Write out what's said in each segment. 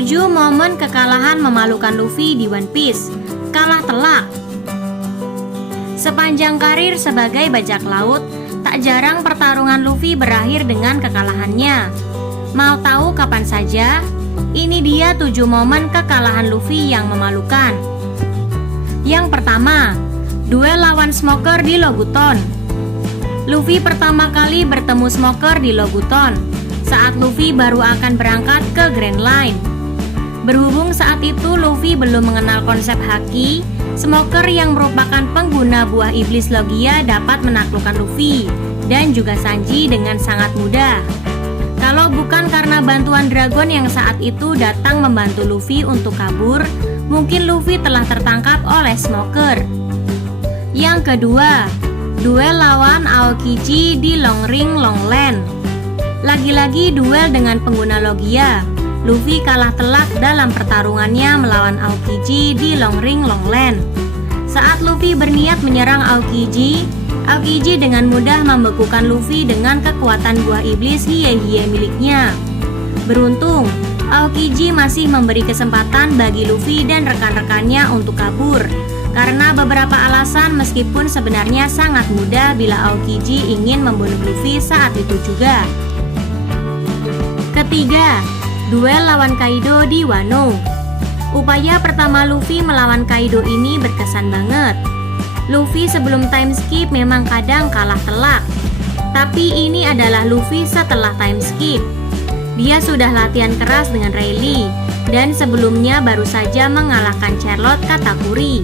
7 momen kekalahan memalukan Luffy di One Piece. Kalah telak. Sepanjang karir sebagai bajak laut, tak jarang pertarungan Luffy berakhir dengan kekalahannya. Mau tahu kapan saja? Ini dia 7 momen kekalahan Luffy yang memalukan. Yang pertama, duel lawan Smoker di Loguton. Luffy pertama kali bertemu Smoker di Loguton saat Luffy baru akan berangkat ke Grand Line. Berhubung saat itu Luffy belum mengenal konsep haki, Smoker yang merupakan pengguna buah iblis Logia dapat menaklukkan Luffy dan juga Sanji dengan sangat mudah. Kalau bukan karena bantuan Dragon yang saat itu datang membantu Luffy untuk kabur, mungkin Luffy telah tertangkap oleh Smoker. Yang kedua, duel lawan Aokiji di Long Ring Longland. Lagi-lagi duel dengan pengguna Logia. Luffy kalah telak dalam pertarungannya melawan Aokiji di Long Ring Longland. Saat Luffy berniat menyerang Aokiji, Aokiji dengan mudah membekukan Luffy dengan kekuatan buah iblis Hie-Hie miliknya. Beruntung, Aokiji masih memberi kesempatan bagi Luffy dan rekan-rekannya untuk kabur. Karena beberapa alasan, meskipun sebenarnya sangat mudah bila Aokiji ingin membunuh Luffy saat itu juga. Ketiga, duel lawan Kaido di Wano. Upaya pertama Luffy melawan Kaido ini berkesan banget. Luffy sebelum time skip memang kadang kalah telak, tapi ini adalah Luffy setelah time skip. Dia sudah latihan keras dengan Rayleigh, dan sebelumnya baru saja mengalahkan Charlotte Katakuri.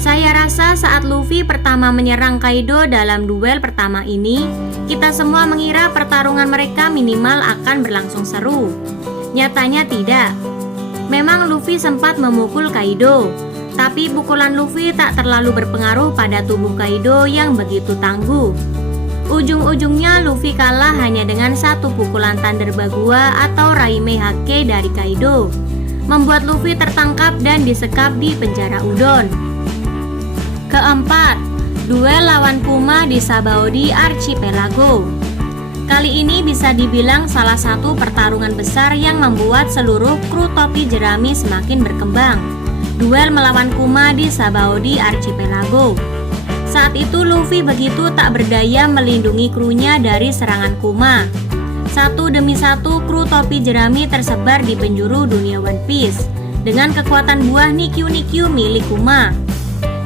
Saya rasa saat Luffy pertama menyerang Kaido dalam duel pertama ini, kita semua mengira pertarungan mereka minimal akan berlangsung seru. Nyatanya tidak. Memang Luffy sempat memukul Kaido, tapi pukulan Luffy tak terlalu berpengaruh pada tubuh Kaido yang begitu tangguh. Ujung-ujungnya Luffy kalah hanya dengan satu pukulan Thunder Bagua atau Raime Hake dari Kaido, membuat Luffy tertangkap dan disekap di penjara Udon. Keempat, duel lawan Kuma di Sabaody Archipelago. Kali ini bisa dibilang salah satu pertarungan besar yang membuat seluruh kru topi jerami semakin berkembang. Duel melawan Kuma di Sabaody Archipelago. Saat itu Luffy begitu tak berdaya melindungi krunya dari serangan Kuma. Satu demi satu kru topi jerami tersebar di penjuru dunia One Piece dengan kekuatan buah Nikyu-Nikyu milik Kuma.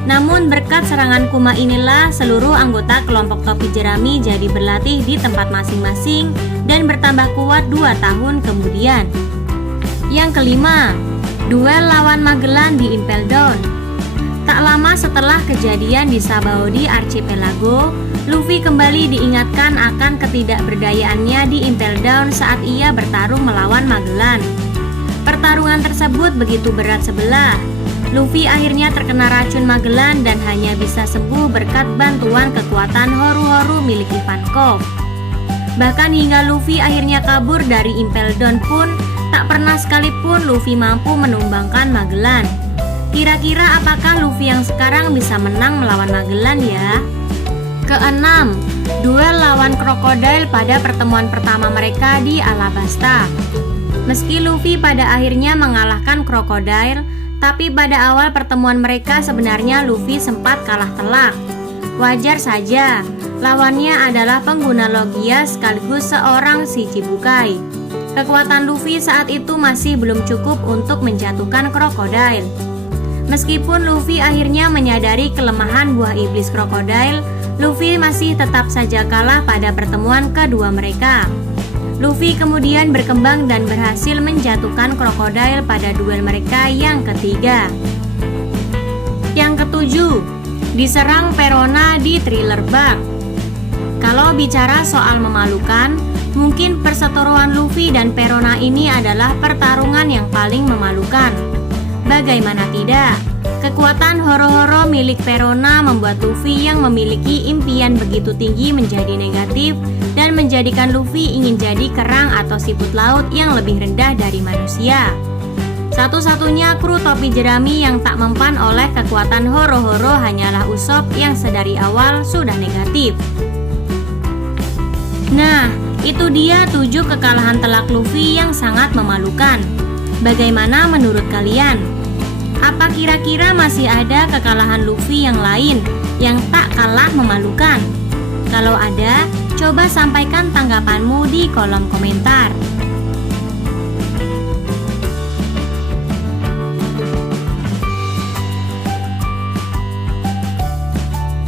Namun berkat serangan Kuma inilah seluruh anggota kelompok topi jerami jadi berlatih di tempat masing-masing dan bertambah kuat 2 tahun kemudian. Yang kelima, duel lawan Magellan di Impel Down. Tak lama setelah kejadian di Sabaody Archipelago, Luffy kembali diingatkan akan ketidakberdayaannya di Impel Down saat ia bertarung melawan Magellan. Pertarungan tersebut begitu berat sebelah. Luffy akhirnya terkena racun Magellan dan hanya bisa sembuh berkat bantuan kekuatan Horu-Horu milik Ivankov. Bahkan hingga Luffy akhirnya kabur dari Impel Down pun, tak pernah sekalipun Luffy mampu menumbangkan Magellan. Kira-kira apakah Luffy yang sekarang bisa menang melawan Magellan ya? Keenam, duel lawan Crocodile pada pertemuan pertama mereka di Alabasta. Meski Luffy pada akhirnya mengalahkan Crocodile, tapi pada awal pertemuan mereka sebenarnya Luffy sempat kalah telak. Wajar saja, lawannya adalah pengguna Logia sekaligus seorang Shichibukai. Kekuatan Luffy saat itu masih belum cukup untuk menjatuhkan Crocodile. Meskipun Luffy akhirnya menyadari kelemahan buah iblis Crocodile, Luffy masih tetap saja kalah pada pertemuan kedua mereka. Luffy kemudian berkembang dan berhasil menjatuhkan Crocodile pada duel mereka yang ketiga. Yang ketujuh, diserang Perona di Thriller Bark. Kalau bicara soal memalukan, mungkin perseteruan Luffy dan Perona ini adalah pertarungan yang paling memalukan. Bagaimana tidak? Kekuatan Horo-Horo milik Perona membuat Luffy yang memiliki impian begitu tinggi menjadi negatif dan menjadikan Luffy ingin jadi kerang atau siput laut yang lebih rendah dari manusia. Satu-satunya kru topi jerami yang tak mempan oleh kekuatan Horo-Horo hanyalah Usopp yang sedari awal sudah negatif. Nah, itu dia 7 kekalahan telak Luffy yang sangat memalukan. Bagaimana menurut kalian? Apa kira-kira masih ada kekalahan Luffy yang lain yang tak kalah memalukan? Kalau ada, coba sampaikan tanggapanmu di kolom komentar.